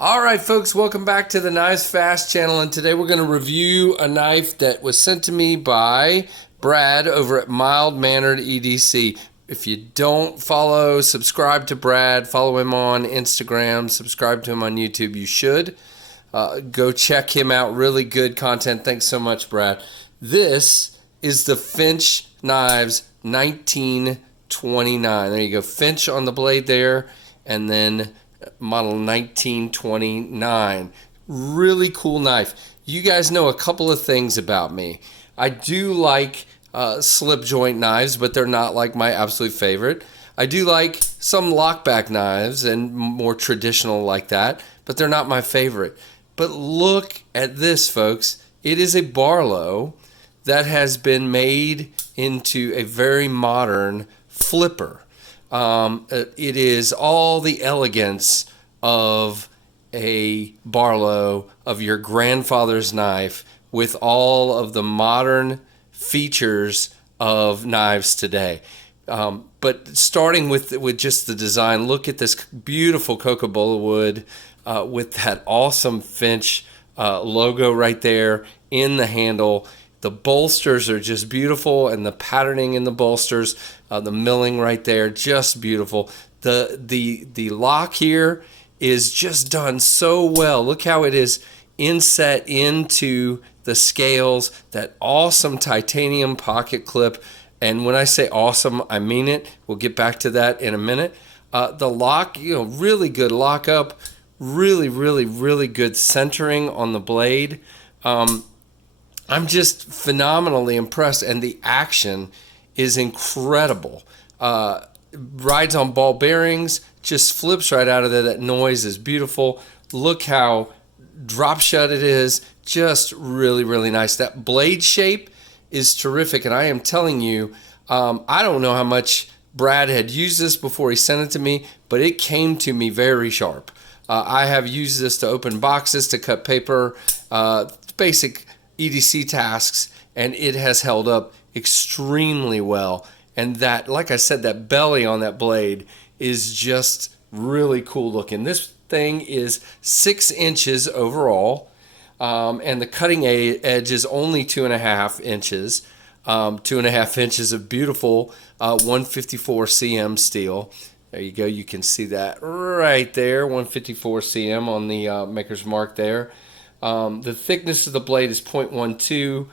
All right, folks, welcome back to the KnivesFAST channel, and today we're going to review a knife that was sent to me by Brad over at Mild Mannered EDC. If you don't subscribe to Brad, follow him on Instagram, subscribe to him on YouTube, you should. Go check him out. Really good content. Thanks so much, Brad. This is the Finch Knives 1929. There you go. Finch on the blade there, and then model 1929. Really cool knife. You guys know a couple of things about me. I do like slip joint knives, but they're not like my absolute favorite. I do like some lockback knives and more traditional like that, but they're not my favorite. But look at this, folks. It is a Barlow that has been made into a very modern flipper. It is all the elegance of a Barlow, of your grandfather's knife, with all of the modern features of knives today. But starting with just the design, look at this beautiful Coca-Cola wood with that awesome Finch logo right there in the handle. The bolsters are just beautiful, and the patterning in the bolsters, the milling right there, just beautiful. The lock here is just done so well. Look how it is inset into the scales, that awesome titanium pocket clip. And when I say awesome, I mean it. We'll get back to that in a minute. The lock, really good lockup, really, really, really good centering on the blade. I'm just phenomenally impressed, and the action is incredible. Rides on ball bearings, just flips right out of there. That noise is beautiful. Look how drop shut it is. Just really, really nice. That blade shape is terrific, and I am telling you, I don't know how much Brad had used this before he sent it to me, but it came to me very sharp. I have used this to open boxes, to cut paper, basic EDC tasks, and it has held up extremely well. And that, like I said, that belly on that blade is just really cool looking. This thing is 6 inches overall, and the cutting edge is only 2.5 inches. 2.5 inches of beautiful 154 cm steel. There you go. You can see that right there, 154 cm on the maker's mark there. The thickness of the blade is 0.12.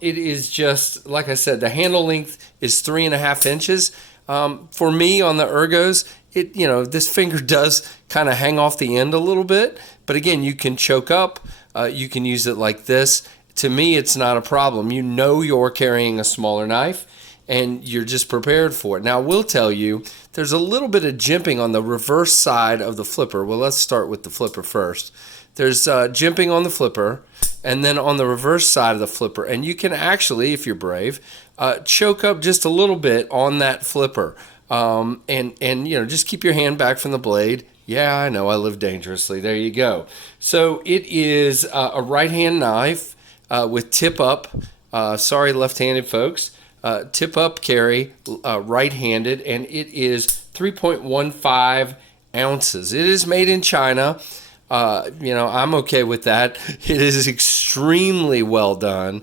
It is just, like I said, the handle length is 3.5 inches. For me on the ergos, this finger does kind of hang off the end a little bit, but again, you can choke up, you can use it like this. To me, it's not a problem. You know you're carrying a smaller knife, and you're just prepared for it. Now, I will tell you, there's a little bit of jimping on the reverse side of the flipper. Well, let's start with the flipper first. There's jimping on the flipper, and then on the reverse side of the flipper. And you can actually, if you're brave, choke up just a little bit on that flipper. And just keep your hand back from the blade. Yeah, I know, I live dangerously. There you go. So it is a right-hand knife with tip-up. Sorry, left-handed folks. Tip-up carry, right-handed, and it is 3.15 ounces. It is made in China. I'm okay with that. It is extremely well done.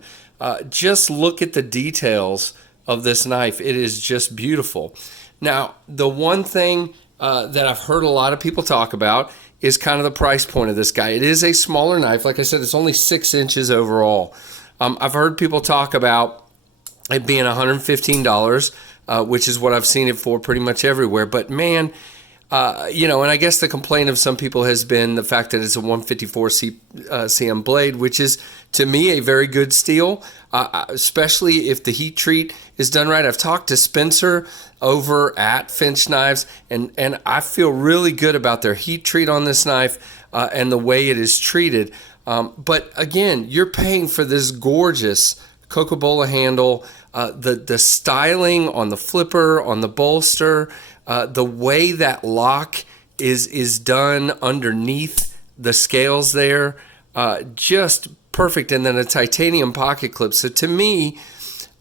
Just look at the details of this knife. It is just beautiful. Now, the one thing that I've heard a lot of people talk about is kind of the price point of this guy. It is a smaller knife. Like I said, it's only 6 inches overall. I've heard people talk about it being $115, which is what I've seen it for pretty much everywhere. But man, and I guess the complaint of some people has been the fact that it's a 154 cm blade, which is, to me, a very good steel, especially if the heat treat is done right. I've talked to Spencer over at Finch Knives, and I feel really good about their heat treat on this knife and the way it is treated. But again, you're paying for this gorgeous Coca-Cola handle, the styling on the flipper, on the bolster, the way that lock is done underneath the scales there, just perfect. And then a titanium pocket clip. So to me,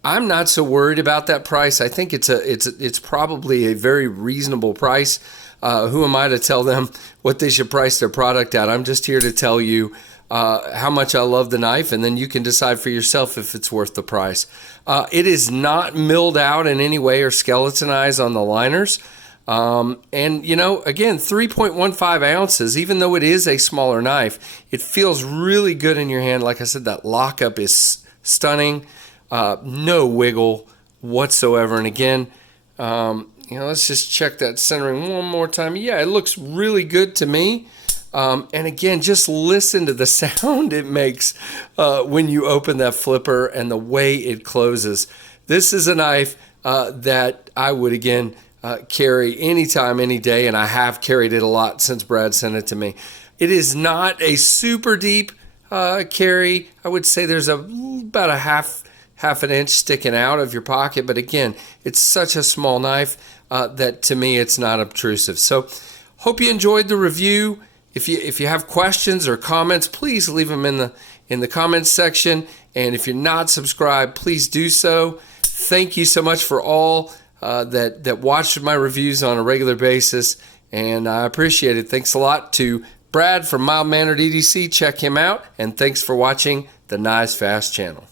I'm not so worried about that price. I think it's probably a very reasonable price. Who am I to tell them what they should price their product at? I'm just here to tell you how much I love the knife, and then you can decide for yourself if it's worth the price. It is not milled out in any way or skeletonized on the liners. And, you know, again, 3.15 ounces, even though it is a smaller knife, it feels really good in your hand. Like I said, that lockup is stunning. No wiggle whatsoever. And again, you know, let's just check that centering one more time. Yeah, it looks really good to me. And again, just listen to the sound it makes when you open that flipper and the way it closes. This is a knife that I would, again, carry anytime, any day, and I have carried it a lot since Brad sent it to me. It is not a super deep carry. I would say there's about a half an inch sticking out of your pocket, but again, it's such a small knife that to me it's not obtrusive. So hope you enjoyed the review. If you have questions or comments, please leave them in the comments section, and if you're not subscribed, please do so. Thank you so much for all that watch my reviews on a regular basis, and I appreciate it. Thanks a lot to Brad from Mild Mannered EDC. Check him out, and thanks for watching the KnivesFAST channel.